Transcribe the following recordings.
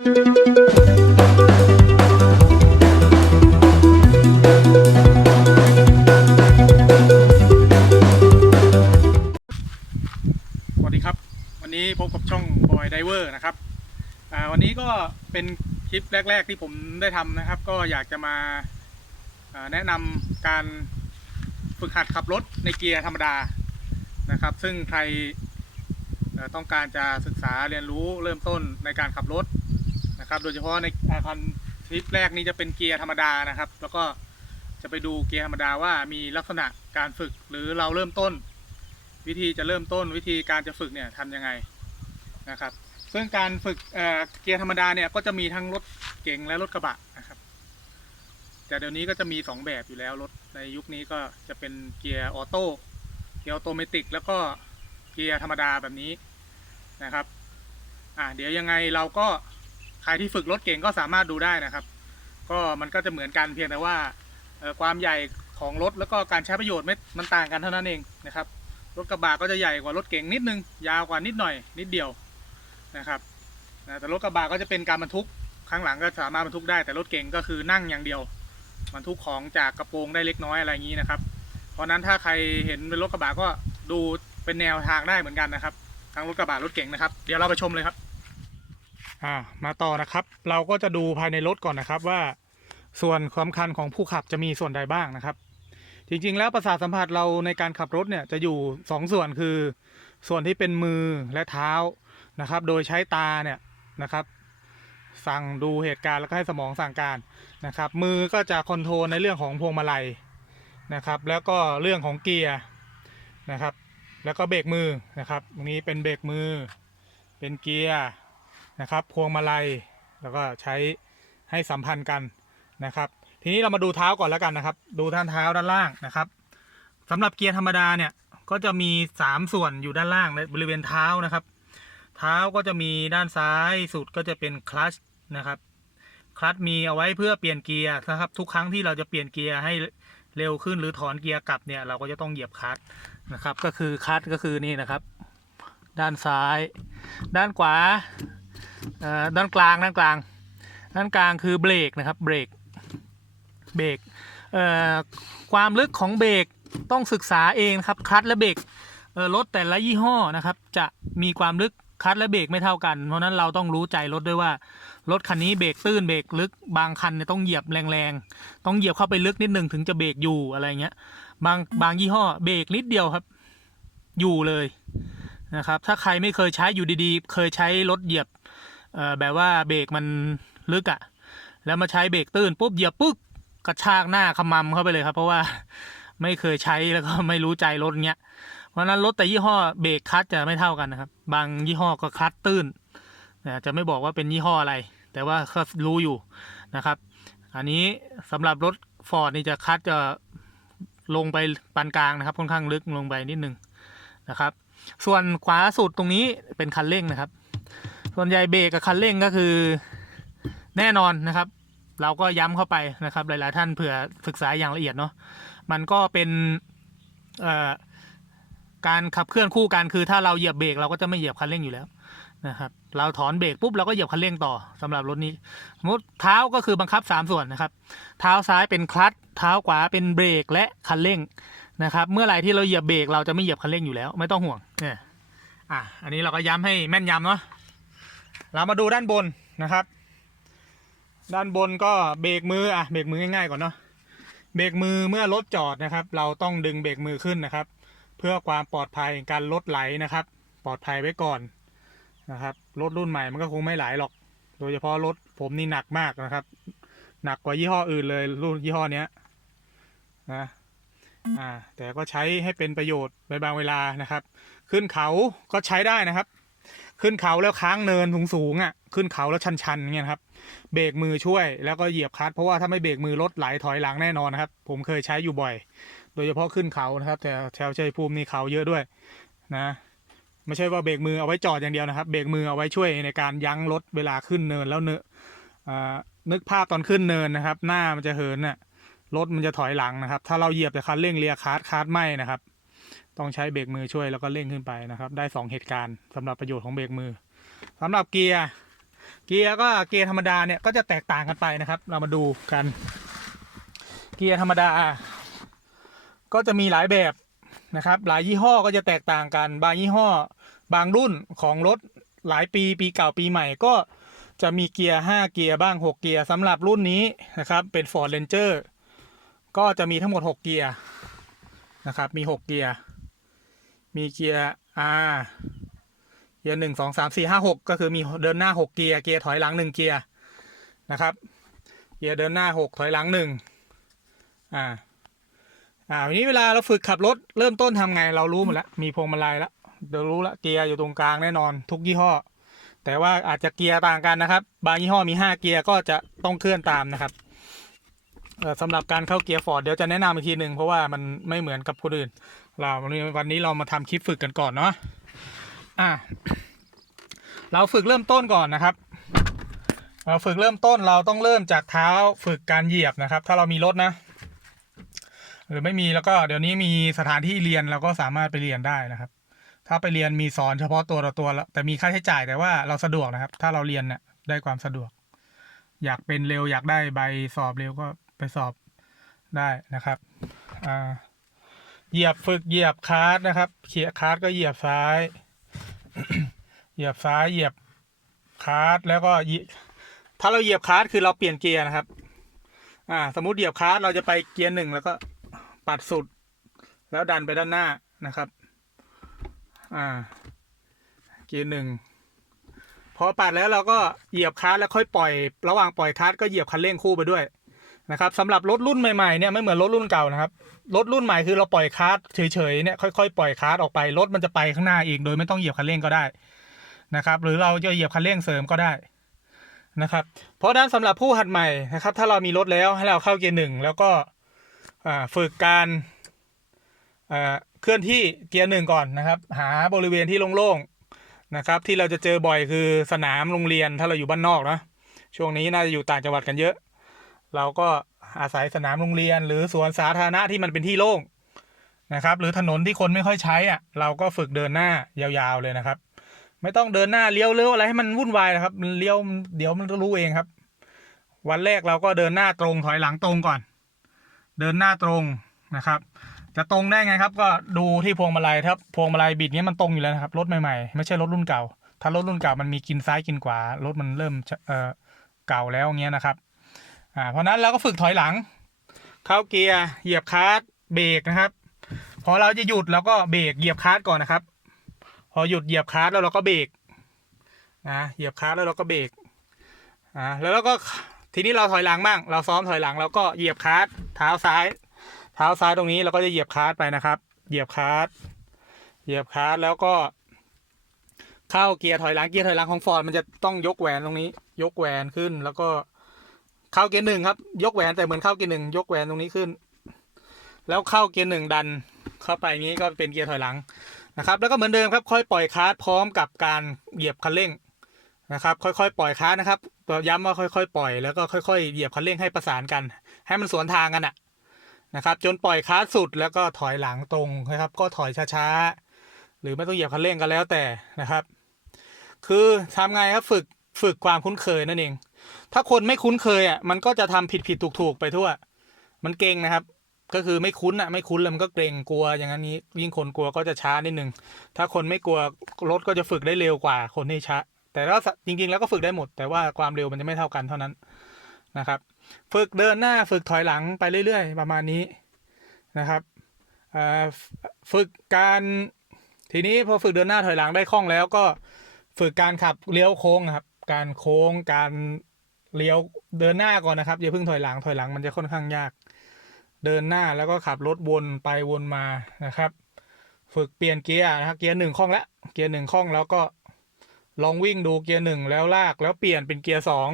สวัสดีครับ วันนี้พบกับช่องบอยไดเวอร์นะครับวันนี้ก็เป็นคลิปแรก ๆ ที่ผมได้ทำนะครับ ก็อยากจะมาแนะนำการฝึกหัดขับรถในเกียร์ธรรมดานะครับ ซึ่งใครต้องการจะศึกษาเรียนรู้เริ่มต้นในการขับรถ นะครับ โดยเฉพาะในอาคารคลิปแรกนี้จะเป็นเกียร์ธรรมดานะครับ แล้วก็จะไปดูเกียร์ธรรมดาว่ามีลักษณะการฝึกหรือเราเริ่มต้น วิธีจะเริ่มต้นวิธีการจะฝึกเนี่ยทำยังไงนะครับ ซึ่งการฝึกเเกียร์ธรรมดาเนี่ยก็จะมีทั้งรถเก๋งและรถกระบะนะครับ แต่เดี๋ยวนี้ก็จะมี 2 แบบอยู่แล้วรถในยุคนี้ก็จะเป็นเกียร์ออโต้เกียร์ออโตเมติกแล้วก็เกียร์ธรรมดาแบบนี้นะครับ อ่าเดี๋ยวยังไงเราก็ ใครที่ฝึกรถเก่งก็สามารถดูได้นะครับ ก็มันก็จะเหมือนกันเพียงแต่ว่าความใหญ่ของรถแล้วก็การใช้ประโยชน์ไม่มันต่างกันเท่านั้นเองนะครับ รถกระบะก็จะใหญ่กว่ารถเก๋งนิดนึง ยาวกว่านิดหน่อย นิดเดียวนะครับแต่รถกระบะก็จะเป็นการบรรทุกข้างหลังก็สามารถบรรทุกได้แต่รถเก๋งก็คือนั่งอย่างเดียวบรรทุกของจากกระโปรงได้เล็กน้อยอะไรอย่างนี้นะครับ เพราะฉะนั้นถ้าใครเห็นเป็นรถกระบะก็ดูเป็นแนวทางได้เหมือนกันนะครับทั้งรถกระบะรถเก๋งนะครับ เดี๋ยวเราไปชมเลยครับ อ่ามาต่อนะครับ เราก็จะดูภายในรถก่อนนะครับว่าส่วนสำคัญของผู้ขับจะมีส่วนใดบ้างนะครับ จริงๆ แล้วประสาทสัมผัสเราในการขับรถเนี่ยจะอยู่ 2 ส่วนคือ ส่วนที่เป็นมือและเท้านะครับ โดยใช้ตาเนี่ยนะครับ สั่งดูเหตุการณ์แล้วก็ให้สมองสั่งการนะครับ มือก็จะคอนโทรลในเรื่องของพวงมาลัยนะครับ แล้วก็เรื่องของเกียร์นะครับ แล้วก็เบรกมือนะครับตรงนี้เป็นเบรกมือ เป็นเกียร์ นะครับ พวงมาลัยแล้วก็ใช้ให้สัมพันธ์กันนะครับ ทีนี้เรามาดูเท้าก่อนแล้วกันนะครับ ดูท่านเท้าด้านล่างนะครับสำหรับเกียร์ธรรมดาเนี่ยก็จะมี 3 ส่วนอยู่ด้านล่างในบริเวณเท้านะครับ เท้าก็จะมีด้านซ้ายสุดก็จะเป็นคลัตชนะครับคลัตชมีเอาไว้เพื่อเปลี่ยนเกียร์นะครับทุกครั้งที่เราจะเปลี่ยนเกียร์ให้เร็วขึ้นหรือถอนเกียร์กลับเนี่ยเราก็จะต้องเหยียบคลัตชนะครับ ก็คือคลัตชก็คือนี่นะครับ ด้านซ้าย ด้านขวา ด้านกลางด้านกลาง ด้านกลางคือเบรกนะครับเบรกเบรกความลึกของเบรกต้องศึกษาเองครับคัตและเบรกรถแต่ละยี่ห้อนะครับ จะมีความลึกคัตและเบรกไม่เท่ากัน เพราะนั้นเราต้องรู้ใจรถด้วยว่ารถคันนี้เบรกตื้นเบรกลึก บางคันเนี่ยต้องเหยียบแรงๆ ต้องเหยียบเข้าไปลึกนิดนึงถึงจะเบรกอยู่อะไรเงี้ย บางบางยี่ห้อเบรกนิดเดียวครับ อยู่เลยนะครับ ถ้าใครไม่เคยใช้อยู่ดีๆ เคยใช้รถเหยียบ แบบว่าเบรกมันลึกอะ่ะ แล้วมาใช้เบรกตื้นปุ๊บเหยียบปึ๊กกระชากหน้าขมำเข้าไปเลยครับ เพราะว่าไม่เคยใช้แล้วก็ไม่รู้ใจรถเงี้ย เพราะนั้นรถแต่ยี่ห้อเบรกคัตจะไม่เท่ากันนะครับ บางยี่ห้อก็คัตตื้นนะจะไม่บอกว่าเป็นยี่ห้ออะไร แต่ว่าก็รู้อยู่นะครับ อันนี้สำหรับรถฟอร์ดนี่จะคัตจะลงไปปานกลางนะครับ ค่อนข้างลึกลงไปนิดนึงนะครับ ส่วนขวาสุดตรงนี้เป็นคันเร่งนะครับ ส่วนใหญ่เบรกกับคันเร่งก็คือ แน่นอนนะครับ เราก็ย้ำเข้าไปนะครับ หลายๆ ท่านเผื่อศึกษาอย่างละเอียดเนาะมันก็เป็นการขับเคลื่อนคู่กันคือถ้าเราเหยียบเบรกเราก็จะไม่เหยียบคันเร่งอยู่แล้วนะครับเราถอนเบรกปุ๊บเราก็เหยียบคันเร่งต่อสำหรับรถนี้สมมติเท้าก็คือบังคับ 3 ส่วนนะครับ เท้าซ้ายเป็นคลัตช์เท้าขวาเป็นเบรกและคันเร่งนะครับ เมื่อไหร่ที่เราเหยียบเบรกเราจะไม่เหยียบคันเร่งอยู่แล้ว ไม่ต้องห่วงเนี่ยอะอันนี้เราก็ย้ำให้แม่นยำเนาะ เรามาดูด้านบนนะครับ ด้านบนก็เบรกมืออะเบรกมือง่ายๆก่อนเนาะเบรกมือเมื่อรถจอดนะครับ เราต้องดึงเบรกมือขึ้นนะครับ เพื่อความปลอดภัยการลดไหลนะครับ ปลอดภัยไว้ก่อนนะครับรถรุ่นใหม่มันก็คงไม่ไหลหรอก โดยเฉพาะรถผมนี่หนักมากนะครับ หนักกว่ายี่ห้ออื่นเลยรุ่นยี่ห้อเนี้ยนะอ่าแต่ก็ใช้ให้เป็นประโยชน์ในบางเวลานะครับ ขึ้นเขาก็ใช้ได้นะครับ ขึ้นเขาแล้วค้างเนินสูงๆอะขึ้นเขาแล้วชันๆเงี้ยครับเบรกมือช่วยแล้วก็เหยียบคลัตช์เพราะว่าถ้าไม่เบรกมือรถไหลถอยหลังแน่นอนครับ ผมเคยใช้อยู่บ่อย โดยเฉพาะขึ้นเขานะครับ แต่แถวชัยภูมินี่เขาเยอะด้วยนะไม่ใช่ว่าเบรกมือเอาไว้จอดอย่างเดียวนะครับ เบรกมือเอาไว้ช่วยในการยั้งรถเวลาขึ้นเนินแล้วเนอะอ่านึกภาพตอนขึ้นเนินนะครับ หน้ามันจะเหินน่ะรถมันจะถอยหลังนะครับ ถ้าเราเหยียบแต่คันเร่งเลียคาร์ดคาร์ดไม่นะครับ ต้องใช้เบรกมือช่วยแล้วก็เร่งขึ้นไปนะครับ ได้สองเหตุการณ์สำหรับประโยชน์ของเบรกมือสำหรับเกียร์เกียร์ก็เกียร์ธรรมดาเนี่ยก็จะแตกต่างกันไปนะครับ เรามาดูกัน เกียร์ธรรมดา ก็จะมีหลายแบบนะครับ หลายยี่ห้อก็จะแตกต่างกัน บางยี่ห้อ บางรุ่นของรถหลายปีปีเก่าปีใหม่ก็จะมีเกียร์ 5 เกียร์บ้าง 6 เกียร์สำหรับรุ่นนี้นะครับเป็น Ford Ranger ก็จะมีทั้งหมด 6 เกียร์นะครับมี 6 เกียร์ มีเกียร์ R เกียร์หนึ่งสองสามสี่ห้าหกก็คือมีเดินหน้าหกเกียร์เกียร์ถอยหลังหนึ่งเกียร์นะครับ เกียร์เดินหน้าหกถอยหลังหนึ่งอ่าอ่าวันนี้เวลาเราฝึกขับรถเริ่มต้นทำไงเรารู้หมดแล้วมีพวงมาลัยแล้วเดี๋ยวรู้ละเกียร์อยู่ตรงกลางแน่นอนทุกยี่ห้อ แต่ว่าอาจจะเกียร์ต่างกันนะครับ บางยี่ห้อมีห้าเกียร์ก็จะต้องเคลื่อนตามนะครับสำหรับการเข้าเกียร์ฟอร์ดเดี๋ยวจะแนะนำอีกทีหนึ่งเพราะว่ามันไม่เหมือนกับคนอื่น เราวันนี้เรามาทำคลิปฝึกกันก่อนเนาะอ่าเราฝึกเริ่มต้นก่อนนะครับ เราฝึกเริ่มต้นเราต้องเริ่มจากเท้าฝึกการเหยียบนะครับ ถ้าเรามีรถนะ หรือไม่มีแล้วก็เดี๋ยวนี้มีสถานที่เรียนเราก็สามารถไปเรียนได้นะครับ ถ้าไปเรียนมีสอนเฉพาะตัวต่อตัวแล้วแต่มีค่าใช้จ่ายแต่ว่าเราสะดวกนะครับ ถ้าเราเรียนเนี่ยได้ความสะดวก อยากเป็นเร็วอยากได้ใบสอบเร็วก็ไปสอบได้นะครับอ่า เหยียบฝึกเหยียบคาร์ดนะครับเขี่ยคาร์ดก็เหยียบซ้าย เหยียบซ้ายเหยียบคาร์ดแล้วก็ถ้าเราเหยียบคาร์ดคือเราเปลี่ยนเกียร์นะครับ อ่า สมมุติเหยียบคาร์ดเราจะไปเกียร์หนึ่งแล้วก็ปัดสุด แล้วดันไปด้านหน้านะครับ อ่า เกียร์หนึ่งพอปัดแล้วเราก็เหยียบคลัตช์แล้วค่อยปล่อย ระหว่างปล่อยคลัตช์ก็เหยียบคันเร่งคู่ไปด้วย นะครับสำหรับรถรุ่นใหม่ๆเนี่ยไม่เหมือนรถรุ่นเก่านะครับรถรุ่นใหม่คือเราปล่อยคลัตช์เฉยๆเนี่ยค่อยๆปล่อยคลัตช์ออกไปรถมันจะไปข้างหน้าเองโดยไม่ต้องเหยียบคันเร่งก็ได้นะครับ หรือเราจะเหยียบคันเร่งเสริมก็ได้นะครับ เพราะนั้นสำหรับผู้หัดใหม่นะครับ ถ้าเรามีรถแล้วให้เราเข้าเกียร์หนึ่งแล้วก็ฝึกการเคลื่อนที่เกียร์หนึ่งก่อนนะครับ หาบริเวณที่โล่งๆนะครับ ที่เราจะเจอบ่อยคือสนามโรงเรียนถ้าเราอยู่บ้านนอกนะช่วงนี้น่าจะอยู่ต่างจังหวัดกันเยอะ เราก็อาศัยสนามโรงเรียน หรือสวนสาธารณะที่มันเป็นที่โล่งนะครับ หรือถนนที่คนไม่ค่อยใช้อะ เราก็ฝึกเดินหน้ายาวๆเลยนะครับ ไม่ต้องเดินหน้าเลี้ยวเลี้ยวอะไรให้มันวุ่นวายนะครับเลี้ยวเดี๋ยวมันก็รู้เองครับ วันแรกเราก็เดินหน้าตรงถอยหลังตรงก่อน เดินหน้าตรงนะครับ จะตรงได้ไงครับ ก็ดูที่พวงมาลัยครับพวงมาลัยบิดเนี้ยมันตรงอยู่แล้วนะครับรถใหม่ๆไม่ใช่รถรุ่นเก่า ถ้ารถรุ่นเก่ามันมีกินซ้ายกินขวารถมันเริ่มเอ่อเก่าแล้วเงี้ยนะครับ อ่าเพราะนั้นเราก็ฝึกถอยหลัง เข้าเกียร์เหยียบคลัตช์เบรกนะครับ พอเราจะหยุดเราก็เบรกเหยียบคลัตช์ก่อนนะครับ พอหยุดเหยียบคลัตช์แล้วเราก็เบรกนะเหยียบคลัตช์แล้วเราก็เบรกอ่าแล้วเราก็ทีนี้เราถอยหลังบ้างเราซ้อมถอยหลังเราก็เหยียบคลัตช์เท้าซ้าย เท้าซ้ายตรงนี้เราก็จะเหยียบคลัตช์ไปนะครับ เหยียบคลัตช์เหยียบคลัตช์แล้วก็ เข้าเกียร์ถอยหลังเกียร์ถอยหลังของฟอร์ดมันจะต้องยกแหวนตรงนี้ ยกแหวนขึ้นแล้วก็ เข้าเกียร์หนึ่งครับ ยกแหวนแต่เหมือนเข้าเกียร์หนึ่งยกแหวนตรงนี้ขึ้น แล้วเข้าเกียร์หนึ่งดันเข้าไปนี้ก็เป็นเกียร์ถอยหลังนะครับ แล้วก็เหมือนเดิมครับค่อยปล่อยคลัตช์พร้อมกับการเหยียบคันเร่งนะครับ ค่อยๆปล่อยคลัตช์นะครับตัวย้ำว่าค่อยๆ ปล่อยแล้วก็ค่อยๆเหยียบคันเร่งให้ประสานกัน ให้มันสวนทางกันอะนะครับ จนปล่อยคลัตช์สุดแล้วก็ถอยหลังตรงนะครับ ก็ถอยช้าๆหรือไม่ต้องเหยียบคันเร่งก็แล้วแต่นะครับ คือทำไงครับฝึกฝึกความคุ้นเคยนั่นเอง ถ้าคนไม่คุ้นเคยอะมันก็จะทำผิดผิดถูกถูกไปทั่ว มันเก่งนะครับ ก็คือไม่คุ้นอะไม่คุ้นแล้วมันก็เกรงกลัวอย่างนั้นนี้ยิ่งคนกลัวก็จะช้านิดนึงถ้าคนไม่กลัวรถก็จะฝึกได้เร็วกว่าคนที่ช้า แต่แล้วจริงๆแล้วก็ฝึกได้หมด แต่ว่าความเร็วมันจะไม่เท่ากันเท่านั้นนะครับ ฝึกเดินหน้าฝึกถอยหลังไปเรื่อย ๆ ประมาณนี้นะครับฝึกการทีนี้พอฝึกเดินหน้าถอยหลังได้คล่องแล้วก็ฝึกการขับเลี้ยวโค้งครับ การโค้งการ เลี้ยวเดินหน้าก่อนนะครับอย่าเพิ่งถอยหลังถอยหลังมันจะค่อนข้างยาก เดินหน้าแล้วก็ขับรถวนไปวนมานะครับ ฝึกเปลี่ยนเกียร์นะครับเกียร์หนึ่งคล่องแล้วเกียร์หนึ่งคล่องแล้วก็ลองวิ่งดูเกียร์หนึ่งแล้วลากแล้วเปลี่ยนเป็นเกียร์สอง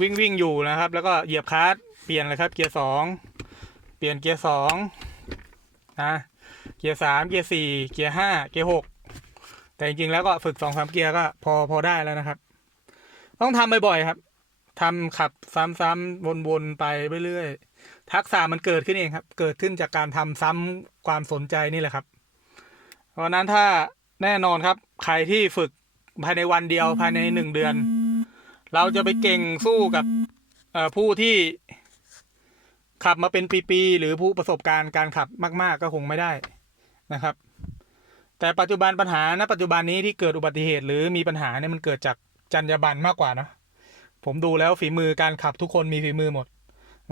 วิ่งวิ่งอยู่นะครับ แล้วก็เหยียบคลัตช์เปลี่ยนเลยครับเกียร์สองเปลี่ยนเกียร์สองนะเกียร์สามเกียร์สี่เกียร์ห้าเกียร์หกแต่จริงๆแล้วก็ฝึกสองสามเกียร์ก็พอพอได้แล้วนะครับ ต้องทำบ่อยๆครับ ทำขับซ้ำๆวนๆไปเรื่อยๆทักษะมันเกิดขึ้นเองครับ เกิดขึ้นจากการทำซ้ำความสนใจนี่แหละครับ เพราะนั้นถ้าแน่นอนครับ ใครที่ฝึกภายในวันเดียวภายในหนึ่งเดือน เราจะไปเก่งสู้กับผู้ที่ขับมาเป็นปีๆหรือผู้ประสบการณ์การขับมาก ๆ ก็คงไม่ได้นะครับ แต่ปัจจุบันปัญหาณปัจจุบันนี้ที่เกิดอุบัติเหตุหรือมีปัญหาเนี่ยมันเกิดจากจรรยาบรรณมากกว่านะ ผมดูแล้วฝีมือการขับทุกคนมีฝีมือหมด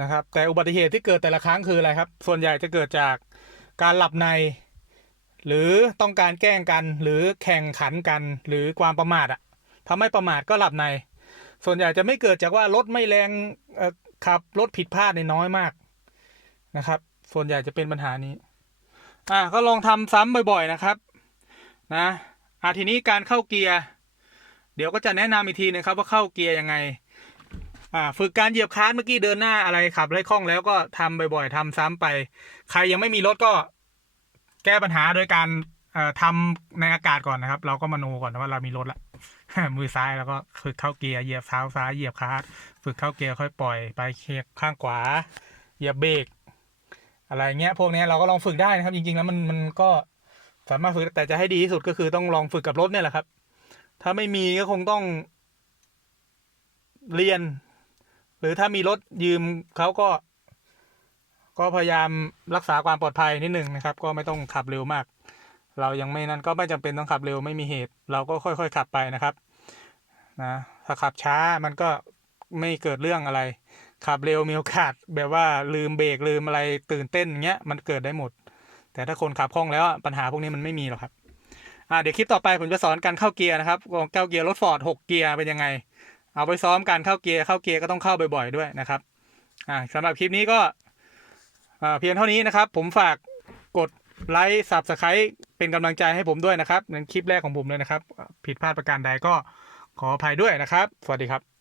นะครับ แต่อุบัติเหตุที่เกิดแต่ละครั้งคืออะไรครับ ส่วนใหญ่จะเกิดจากการหลับใน หรือต้องการแกล้งกัน หรือแข่งขันกัน หรือความประมาทอะทำให้ประมาทก็หลับใน ส่วนใหญ่จะไม่เกิดจากว่ารถไม่แรงขับรถผิดพลาดในน้อยมากนะครับ ส่วนใหญ่จะเป็นปัญหานี้ อะก็ลองทำซ้ำบ่อยๆนะครับ นะอะทีนี้การเข้าเกียร์ เดี๋ยวก็จะแนะนำอีกทีนะครับว่าเข้าเกียร์ยังไง อ่าฝึกการเหยียบคลัตช์เมื่อกี้เดินหน้าอะไรขับไล่คล่องแล้วก็ทำบ่อยๆทำซ้ำไป ใครยังไม่มีรถก็แก้ปัญหาโดยการเอ่อทำในอากาศก่อนนะครับ เราก็มโนก่อนว่าเรามีรถละมือซ้ายแล้วก็ฝึกเข้าเกียร์เหยียบเท้าซ้ายเหยียบคลัตช์ฝึกเข้าเกียร์ค่อยปล่อยไปเคลียร์ข้างขวา เหยียบเบรกอะไรเงี้ยพวกเนี้ยเราก็ลองฝึกได้นะครับ จริงๆแล้วมันมันก็สามารถฝึกแต่จะให้ดีที่สุดก็คือต้องลองฝึกกับรถเนี่ยแหละครับ ถ้าไม่มีก็คงต้องเรียน หรือถ้ามีรถยืมเขาก็ ก็พยายามรักษาความปลอดภัยนิดหนึ่งนะครับ ก็ไม่ต้องขับเร็วมาก เรายังไม่นั้นก็ไม่จำเป็นต้องขับเร็วไม่มีเหตุ เราก็ค่อยๆขับไปนะครับนะถ้าขับช้ามันก็ไม่เกิดเรื่องอะไร ขับเร็วมีโอกาสแบบว่าลืมเบรกลืมอะไรตื่นเต้นอย่างเงี้ยมันเกิดได้หมด แต่ถ้าคนขับคล่องแล้วปัญหาพวกนี้มันไม่มีหรอกครับอ่าเดี๋ยวคลิปต่อไปผมจะสอนการเข้าเกียร์นะครับของเข้าเกียร์รถฟอร์ดหกเกียร์เป็นยังไง เอาไปซ้อมการเข้าเกียร์เข้าเกียร์ก็ต้องเข้าบ่อยๆด้วยนะครับอ่าสำหรับคลิปนี้ก็เพียงเท่านี้นะครับ ผมฝากกดไลค์สับสไครต์เป็นกำลังใจให้ผมด้วยนะครับในคลิปแรกของผมเลยนะครับ ผิดพลาดประการใดก็ขออภัยด้วยนะครับ สวัสดีครับ